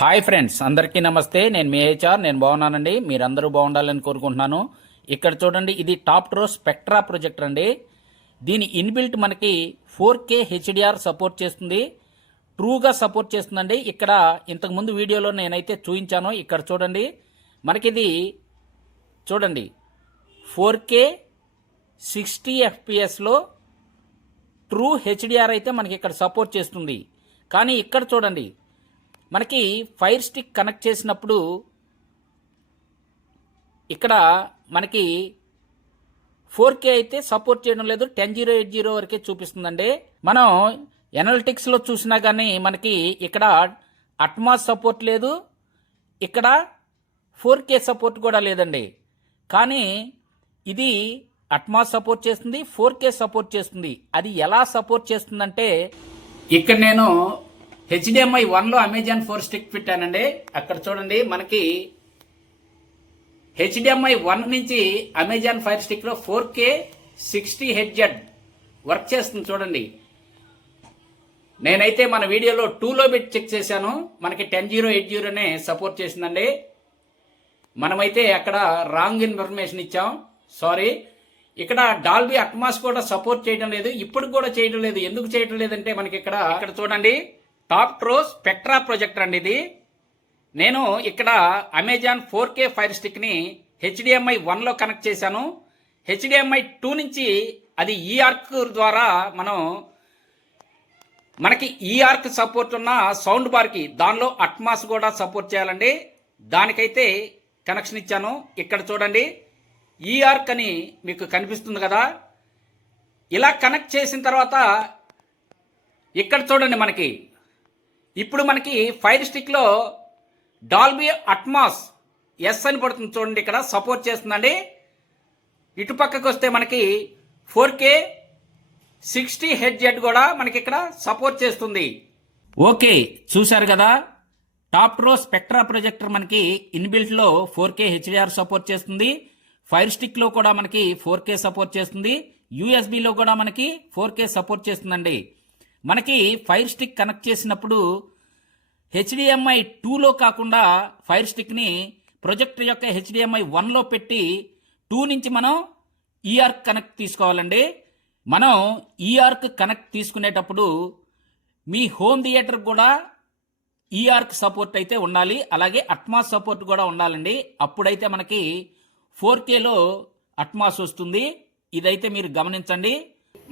Hi friends, అందరికీ నమస్తే. నేను మీ హెచ్ఆర్. నేను బాగున్నానండి. మీరందరూ బాగుండాలని కోరుకుంటున్నాను. ఇక్కడ చూడండి, ఇది టాప్ ట్రో స్పెక్ట్రా ప్రొజెక్టర్ అండి. దీని ఇన్బిల్ట్ మనకి 4K HDR సపోర్ట్ చేస్తుంది, ట్రూగా సపోర్ట్ చేస్తుందండి. ఇక్కడ ఇంతకుముందు వీడియోలో నేనైతే చూపించాను. ఇక్కడ చూడండి, మనకిది చూడండి 4K 60 FPSలో ట్రూ HDR అయితే మనకి ఇక్కడ సపోర్ట్ చేస్తుంది. కానీ ఇక్కడ చూడండి, మనకి ఫైర్ స్టిక్ కనెక్ట్ చేసినప్పుడు ఇక్కడ మనకి 4K అయితే సపోర్ట్ చేయడం లేదు, 10080 వరకే చూపిస్తుందండి. మనం ఎనాలిటిక్స్లో చూసినా కానీ మనకి ఇక్కడ అట్మాస్ సపోర్ట్ లేదు, ఇక్కడ 4K సపోర్ట్ కూడా లేదండి. కానీ ఇది అట్మాస్ సపోర్ట్ చేస్తుంది, 4K సపోర్ట్ చేస్తుంది. అది ఎలా సపోర్ట్ చేస్తుందంటే, ఇక్కడ నేను HDMI 1లో అమెజాన్ 4 స్టిక్ పెట్టానండి. అక్కడ చూడండి, మనకి HDMI 1 నుంచి అమెజాన్ ఫైర్ స్టిక్లో 4K 60 Hz వర్క్ చేస్తుంది. చూడండి, నేనైతే మన వీడియోలో 2లో పెట్టి చెక్ చేశాను. మనకి 10080నే సపోర్ట్ చేసిందండి. మనమైతే అక్కడ రాంగ్ ఇన్ఫర్మేషన్ ఇచ్చాం, సారీ. ఇక్కడ డాల్బీ అట్మాస్ కూడా సపోర్ట్ చేయడం లేదు, ఇప్పుడు కూడా చేయడం లేదు. ఎందుకు చేయడం లేదంటే, మనకి ఇక్కడ చూడండి, టాప్ ట్రో స్పెక్ట్రా ప్రొజెక్టర్ అండి ఇది. నేను ఇక్కడ అమెజాన్ 4K ఫైర్ స్టిక్ని HDMI 1లో కనెక్ట్ చేశాను. HDMI 2 నుంచి అది ఈఆర్క్ ద్వారా మనకి ఈఆర్క్ సపోర్ట్ ఉన్న సౌండ్ బార్కి దానిలో అట్మాస్ కూడా సపోర్ట్ చేయాలండి. దానికైతే కనెక్షన్ ఇచ్చాను. ఇక్కడ చూడండి, ఈఆర్క్ అని మీకు కనిపిస్తుంది కదా. ఇలా కనెక్ట్ చేసిన తర్వాత ఇక్కడ చూడండి, మనకి ఇప్పుడు మనకి ఫైర్ స్టిక్లో డాల్బీ అట్మాస్ ఎస్ అని పడుతుంది. చూడండి, ఇక్కడ సపోర్ట్ చేస్తుందండి. ఇటు పక్కకు వస్తే మనకి 4K 60 Hz కూడా మనకి ఇక్కడ సపోర్ట్ చేస్తుంది. ఓకే, చూశారు కదా, టాప్ ట్రో స్పెక్ట్రా ప్రొజెక్టర్ మనకి ఇన్బిల్ట్లో 4K HDR సపోర్ట్ చేస్తుంది. ఫైర్ స్టిక్లో కూడా మనకి 4K సపోర్ట్ చేస్తుంది. యూఎస్బీలో కూడా మనకి 4K సపోర్ట్ చేస్తుందండి. మనకి ఫైర్ స్టిక్ కనెక్ట్ చేసినప్పుడు HDMI 2లో కాకుండా ఫైర్ స్టిక్ని ప్రొజెక్టర్ యొక్క HDMI 1లో పెట్టి 2 నుంచి మనం ఈఆర్క్ కనెక్ట్ తీసుకోవాలండి. మనం ఈఆర్క్ కనెక్ట్ తీసుకునేటప్పుడు మీ హోమ్ థియేటర్ కూడా ఈఆర్క్ సపోర్ట్ అయితే ఉండాలి, అలాగే అట్మాస్ సపోర్ట్ కూడా ఉండాలండి. అప్పుడైతే మనకి 4Kలో అట్మాస్ వస్తుంది. ఇదైతే మీరు గమనించండి.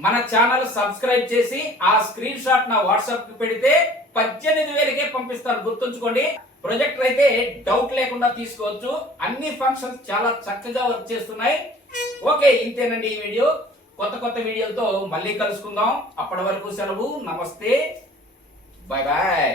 మన ఛానల్ సబ్స్క్రైబ్ చేసి ఆ స్క్రీన్ షాట్ నా వాట్సాప్ కి పెడితే 18,000కే పంపిస్తాను, గుర్తుంచుకోండి. ప్రొజెక్టర్ అయితే డౌట్ లేకుండా తీసుకోవచ్చు. అన్ని ఫంక్షన్స్ చాలా చక్కగా వర్క్ చేస్తున్నాయి. ఓకే, ఇంతేనండి ఈ వీడియో. కొత్త వీడియోలతో మళ్ళీ కలుసుకుందాం. అప్పటి వరకు సెలవు. నమస్తే, బాయ్ బాయ్.